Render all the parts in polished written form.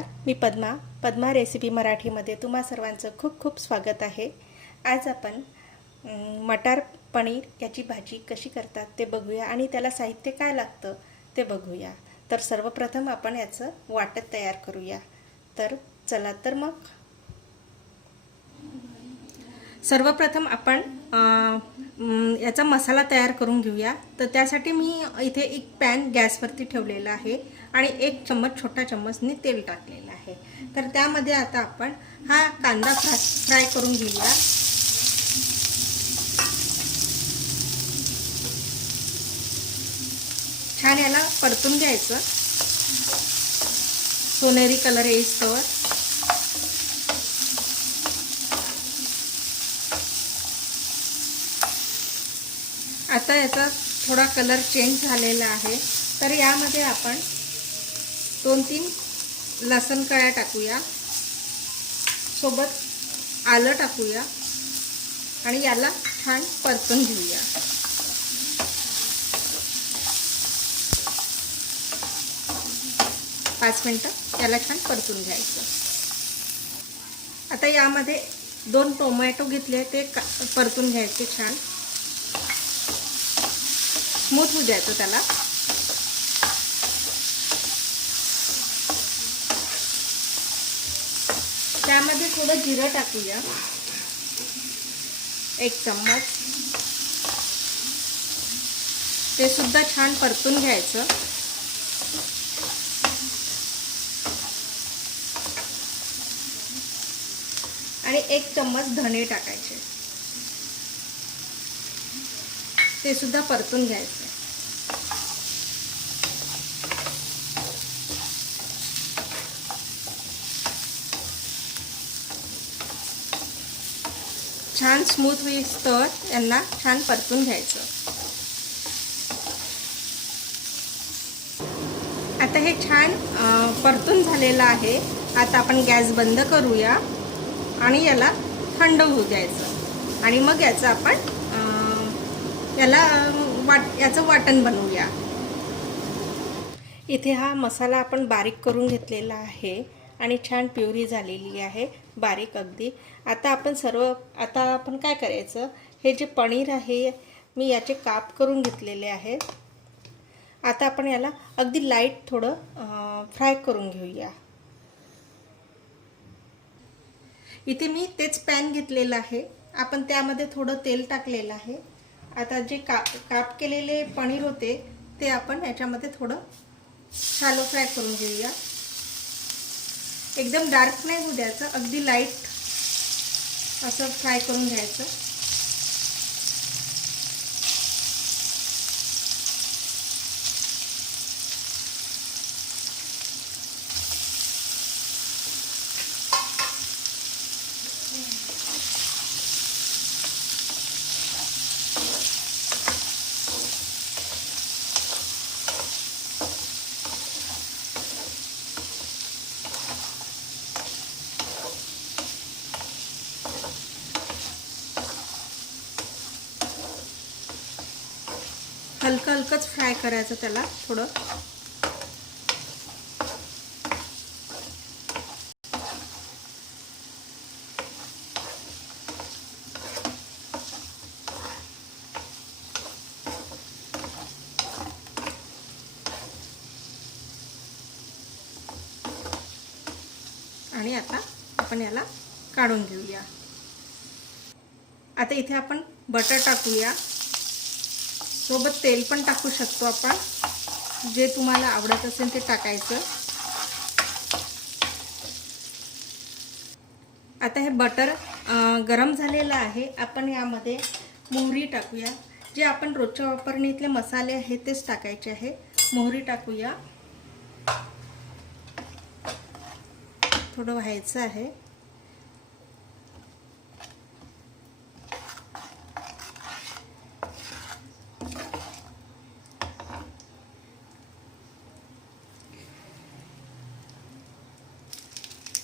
नमस्कार, मी पद्मा रेसिपी मराठीमध्ये तुम्हा सर्वांचं खूप खूप स्वागत आहे। आज आपण मटार पनीर याची भाजी कशी करतात ते बघूया आणि त्याला साहित्य काय लागतं ते बघूया। तर सर्वप्रथम आपण याचं वाटण तयार करूया। तर चला तर मग सर्वप्रथम आपण याचा मसाला तयार करून घेऊया। तर त्यासाठी मी इथे एक पॅन गॅसवरती ठेवलेला आहे आणि 1 चम्मच छोटा चम्मचने तेल टाकलेलं आहे। तर त्यामध्ये आता आपण हा कांदा फ्राय करून घेऊया। छान याला परतून घ्यायचं, सोनेरी कलर येईस्तोवर। आता याचा थोडा कलर चेंज झालेला आहे। तर यामध्ये आपण 2-3 लसूण कळ्या टाकूया, सोबत आलं टाकूया आणि याला छान परतून घेऊया। पाच मिनिटं याला छान परतून घ्यायचं। आता यामध्ये 2 टोमॅटो घेतले, ते परतून घ्यायचे, छान स्मूथ होऊ द्यायचं त्याला। त्यामध्ये थोडं जिरं टाकूया, 1 चम्मच, ते सुद्धा छान परतून घ्यायचं। आणि 1 चम्मच धणे टाकायचे, ते सुद्धा परतून घ्यायचे। छान स्मूथ होईस्तोवर यांना छान परतून घ्यायचं। आता हे छान परतून झालेलं आहे। आता आपण गॅस बंद करूया आणि याला थंड होऊ द्यायचं आणि मग याचं आपण याचं वाटण बनवूया। इथे हा मसाला आपण बारीक करून घेतलेला आहे आणि छान प्युरी झालेली आहे, बारीक अगदी। आता आपण काय करायचं, हे जे पनीर आहे मी याचे काप करून घेतलेले आहेत। आता आपण याला अगदी लाईट थोडं फ्राय करून घेऊया। इथे मी तेच पॅन घेतलेलं आहे, आपण त्यामध्ये थोडं तेल टाकलेलं आहे। आता जे काप केलेले पनीर होते ते आपण याच्यामध्ये थोडं शॅलो फ्राय करून घेऊया। एकदम डार्क नाही होऊ द्यायचं, अगदी लाईट असं फ्राय करून घ्यायचं। हलकंच फ्राय करायचं त्याला थोडं। आणि आता आपण याला काढून घेऊया। आता इथे आपण बटर टाकूया, सोबत तेल पण टाकू शकतो आपण, जे तुम्हाला आवडत असेल ते टाकायचं। आता हे बटर गरम झालेलं आहे, आपण यामध्ये मोहरी टाकूया। जे आपण रोजच्या वापरणीतले मसाले आहेत तेच टाकायचे आहे। मोहरी टाकूया, थोडं व्हायचं आहे।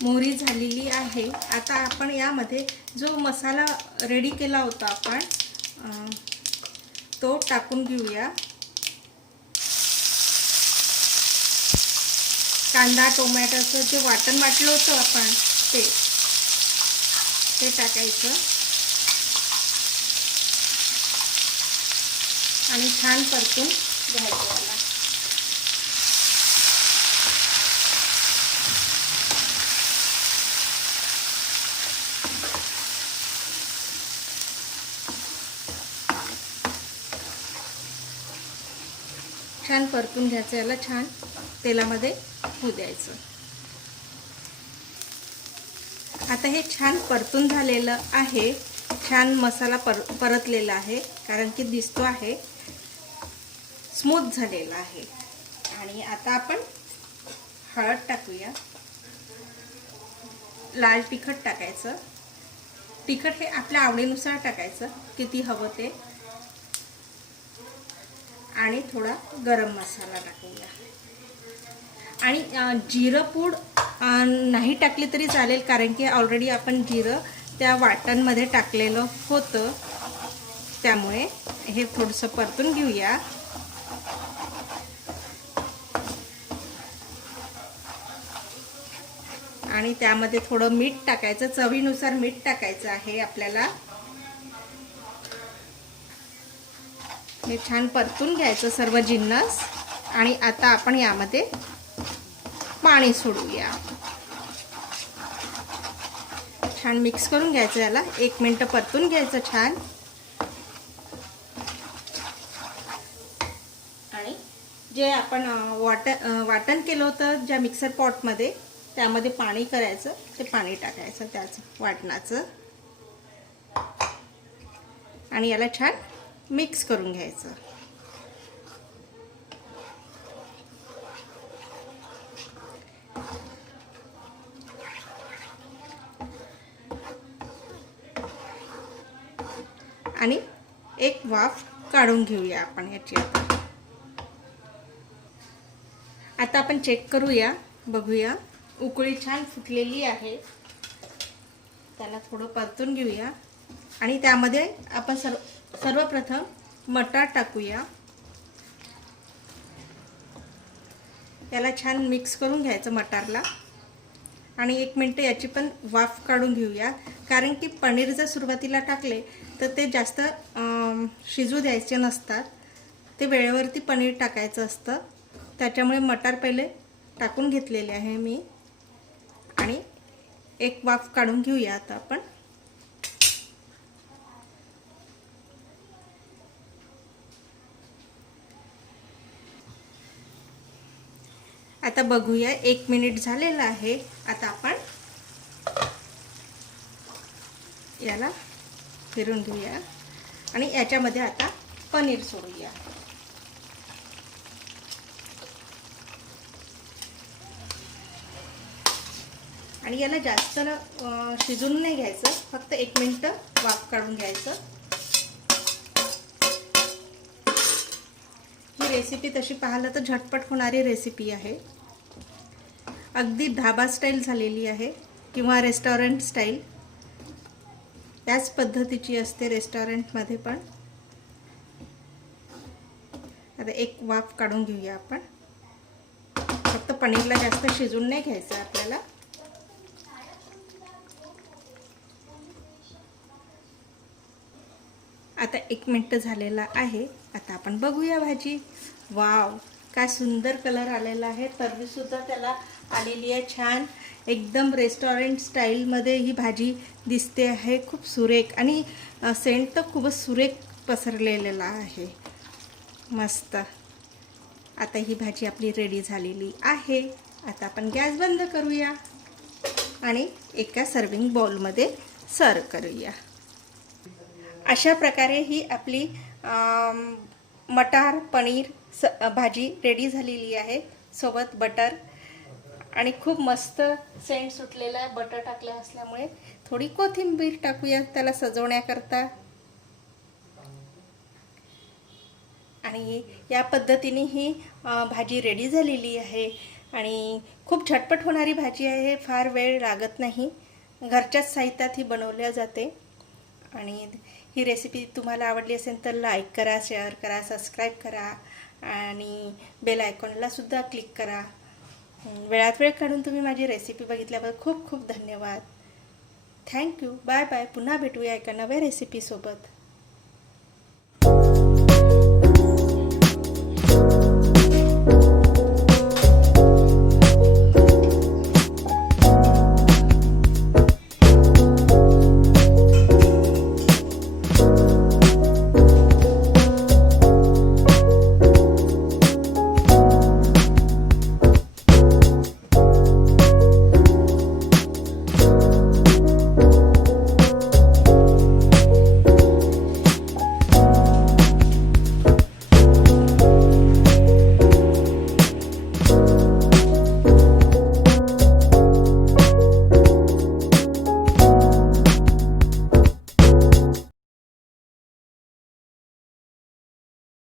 मोहरी झालेली आहे। आता आपण यामध्ये जो मसाला रेडी केला होता आपण तो टाकून घेऊया। कांदा टोमॅटोचं जे वाटण वाटलं होतं आपण ते टाकायचं आणि छान परतून घ्यायचं याला. छान परतून घ्यायचं याला, छान तेलामध्ये होऊ द्यायचं. आता हे छान परतून झालेलं आहे. छान मसाला परतलेला आहे, कारण की दिसतो आहे स्मूथ झालेला आहे. आणि आता आपण हळद टाकूया. लाल तिखट टाकायचं. तिखट हे आपल्या आवडीनुसार टाकायचं, किती हवं ते. आणि थोडा गरम मसाला टाकूया. आणि जिरं पूड नाही टाकली तरी चालेल, कारण की ऑलरेडी आपण जिरं त्या वाटणमध्ये टाकलेलं होतं. त्यामुळे हे थोडंसं परतून घेऊया. आणि त्यामध्ये थोडं मीठ टाकायचं, चवीनुसार मीठ टाकायचं आहे आपल्याला. हे छान परतून घ्यायचं सर्व जिन्नस. आणि आता आपण यामध्ये पाणी सोडूया. छान मिक्स करून घ्यायचं याला. 1 मिनिट परतून घ्यायचं छान. आणि जे आपण वाटण केलं होतं ज्या मिक्सर पॉटमध्ये, त्यामध्ये पाणी करायचं, ते पाणी टाकायचं त्याचं वाटणाचं. आणि याला छान मिक्स करून घ्यायचं. आणि एक वाफ काढून घेऊया आपण याची. आता आपण चेक करूया, बघूया. उकळी छान फुटलेली आहे. त्याला थोडं परतून घेऊया. आणि त्यामध्ये आपण सर्वप्रथम मटार टाकूया. याला छान मिक्स करून घ्यायचं मटारला. आणि 1 मिनिट याची पण वाफ काढून घेऊया, कारण की पनीर जर सुरुवातीला टाकले तर ते जास्त शिजू द्यायचे नसतात. ते वेळेवरती पनीर टाकायचं असतं. त्याच्यामुळे मटार पहिले टाकून घेतलेले आहे मी. आणि एक वाफ काढून घेऊया आता आपण. आता बघूया, 1 मिनिट झालेला आहे. आता आपण याला फिरून घेऊया. आणि याच्यामध्ये आता पनीर सोडूया. आणि याला जास्त शिजून नाही घ्यायचं, फक्त 1 मिनिट वाफ काढून घ्यायचं. ही रेसिपी तशी पाहिलं तर झटपट होणारी रेसिपी आहे. अगदी ढाबा स्टाईल झालेली आहे किंवा रेस्टॉरंट स्टाईल. त्याच पद्धतीची असते रेस्टॉरंटमध्ये पण. आता एक वाफ काढून घेऊया आपण. फक्त पनीरला जास्त शिजून नाही घ्यायचं आपल्याला. आता 1 मिनिट झालेला आहे. आता आपण बघूया भाजी. वाव, काय सुंदर कलर आलेला आहे. तर्री सुद्धा त्याला आलेली आहे छान. एकदम रेस्टॉरंट स्टाईलमध्ये ही भाजी दिसते आहे. खूप सुरेख आणि सेंट तर खूपच सुरेख पसरलेला आहे. मस्त. आता ही भाजी आपली रेडी झालेली आहे. आता आपण गॅस बंद करूया आणि एका सर्विंग बाउलमध्ये सर्व करूया. अशा प्रकारे ही आपली मटार पनीर भाजी रेडी झालेली आहे. सोबत बटर आणि खूप मस्त सेंट सुटलेला आहे बटर टाकलं असल्यामुळे. थोडी कोथिंबीर टाकूया त्याला सजवण्याकरता. आणि या पद्धतीने ही भाजी रेडी झालेली आहे. आणि खूप झटपट होणारी भाजी आहे. फार वेळ लागत नाही. घरच्याच साहित्यात ही बनवल्या जाते. आणि ही रेसिपी तुम्हाला आवडली असेल तर लाईक करा, शेअर करा, सबस्क्राईब करा आणि बेल आयकॉनला सुद्धा क्लिक करा. वेळात वेळ काढून तुम्ही माझी रेसिपी बघितल्याबद्दल खूप खूप धन्यवाद. थँक्यू. Bye bye. पुन्हा भेटूया एका नव्या रेसिपीसोबत.